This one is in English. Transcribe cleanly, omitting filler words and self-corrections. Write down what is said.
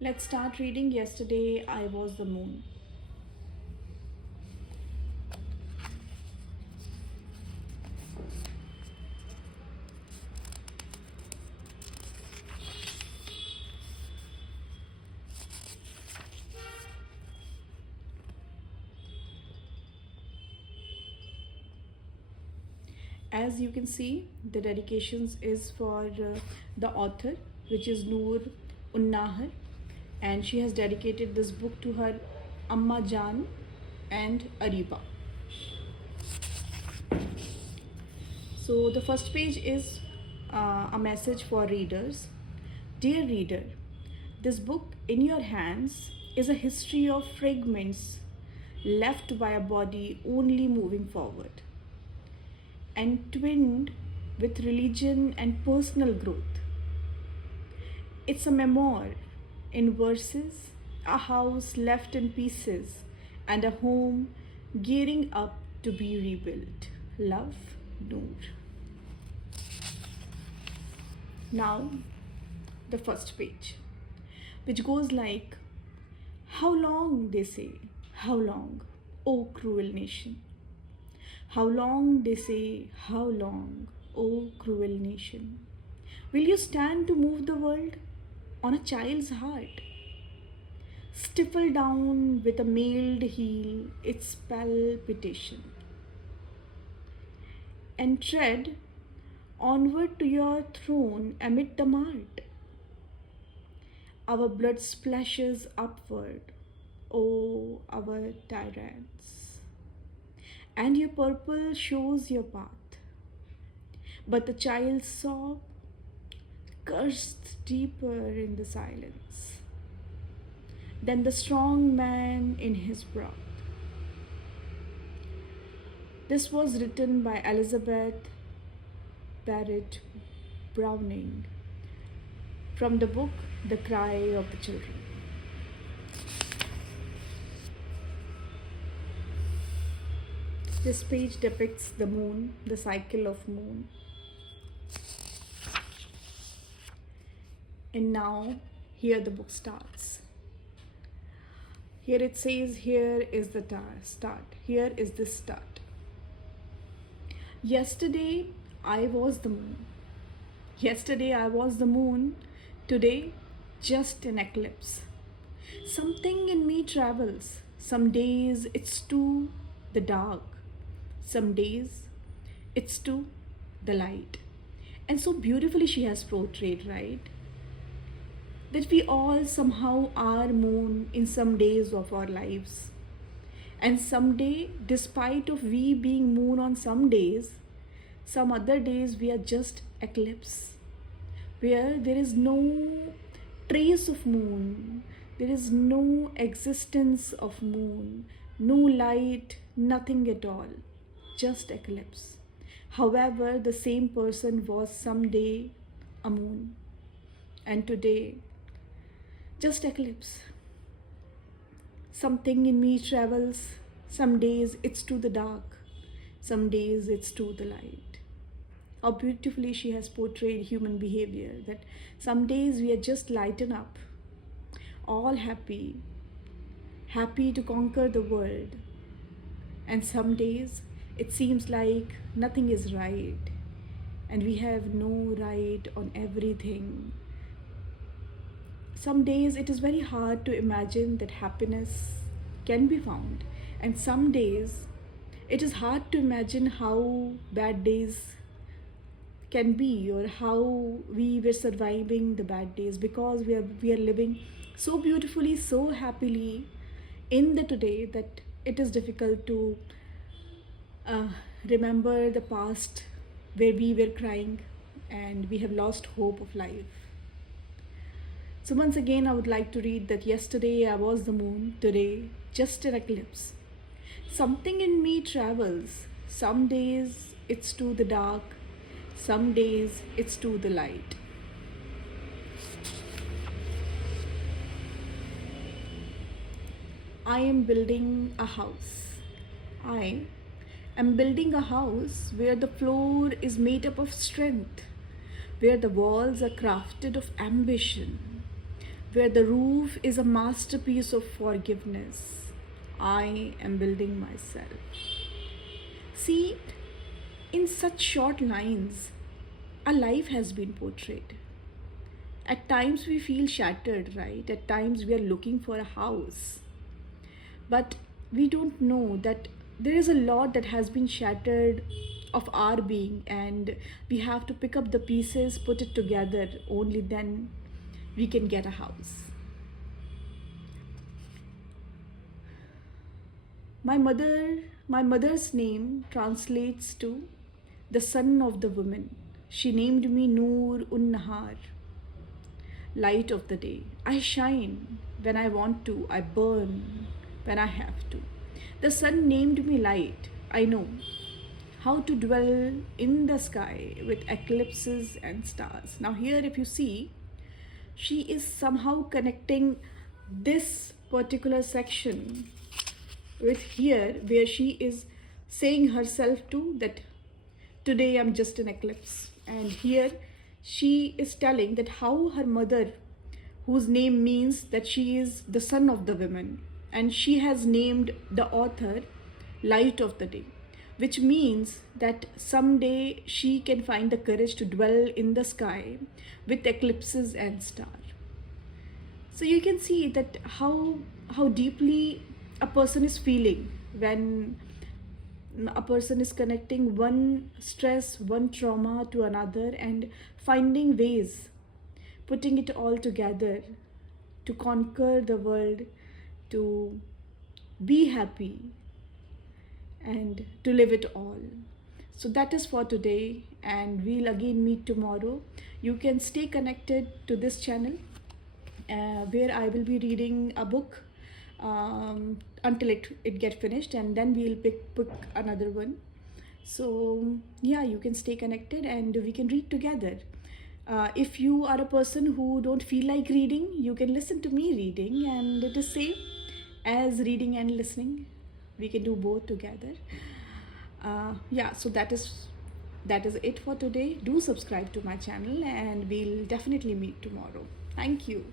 Let's start reading. Yesterday I was the moon. As you can see, the dedications is for the author, which is Noor, unnahar, and she has dedicated this book to her Amma Jan and Ariba. So the first page is a message for readers. Dear reader, this book in your hands is a history of fragments left by a body only moving forward, entwined with religion and personal growth. It's a memoir in verses, a house left in pieces, and a home gearing up to be rebuilt. Love, Noor. Now, the first page, which goes like, how long, they say, how long, O cruel nation? How long, they say, how long, O cruel nation? Will you stand to move the world on a child's heart? Stifle down with a mailed heel its palpitation, and tread onward to your throne amid the mart. Our blood splashes upward, O our tyrants, and your purple shows your path. But the child's sob cursed deeper in the silence than the strong man in his broth. This was written by Elizabeth Barrett Browning from the book The Cry of the Children. This page depicts the moon, the cycle of moon. And now, here the book starts. Here it says, here is the start. Here is the start. Yesterday, I was the moon. Yesterday, I was the moon. Today, just an eclipse. Something in me travels. Some days it's to the dark. Some days it's to the light. And so beautifully she has portrayed, right? That we all somehow are moon in some days of our lives. And someday, despite of we being moon on some days, some other days we are just eclipse, where there is no trace of moon, there is no existence of moon, no light, nothing at all, just eclipse. However, the same person was someday a moon, and today just eclipse. Something in me travels. Some days it's to the dark, some days it's to the light. How beautifully she has portrayed human behavior, that some days we are just lighten up, all happy, happy to conquer the world. And some days it seems like nothing is right, and we have no right on everything. Some days it is very hard to imagine that happiness can be found, and some days it is hard to imagine how bad days can be, or how we were surviving the bad days, because we are living so beautifully, so happily in the today, that it is difficult to remember the past where we were crying and we have lost hope of life. So once again, I would like to read that yesterday I was the moon, today just an eclipse. Something in me travels. Some days it's to the dark, some days it's to the light. I am building a house. I am building a house where the floor is made up of strength, where the walls are crafted of ambition, where the roof is a masterpiece of forgiveness. I am building myself. See, in such short lines, a life has been portrayed. At times we feel shattered, right? At times we are looking for a house. But we don't know that there is a lot that has been shattered of our being, and we have to pick up the pieces, put it together. Only then we can get a house. My mother's name translates to the son of the woman. She named me Noor, unnahar, light of the day. I shine when I want to, I burn when I have to. The sun named me light. I know how to dwell in the sky with eclipses and stars. Now, here, if you see, she is somehow connecting this particular section with here, where she is saying herself to that today I'm just an eclipse. And here she is telling that how her mother, whose name means that she is the son of the women, and she has named the author light of the day, which means that someday she can find the courage to dwell in the sky with eclipses and stars. So you can see that how deeply a person is feeling when a person is connecting one stress, one trauma to another, and finding ways, putting it all together to conquer the world, to be happy, and to live it all. So that is for today, and we'll again meet tomorrow. You can stay connected to this channel, where I will be reading a book until it get finished, and then we'll pick another one. So yeah, you can stay connected and we can read together. If you are a person who don't feel like reading, you can listen to me reading, and it is same as reading and listening. We can do both together. Yeah, so that is it for today. Do subscribe to my channel, and we'll definitely meet tomorrow. Thank you.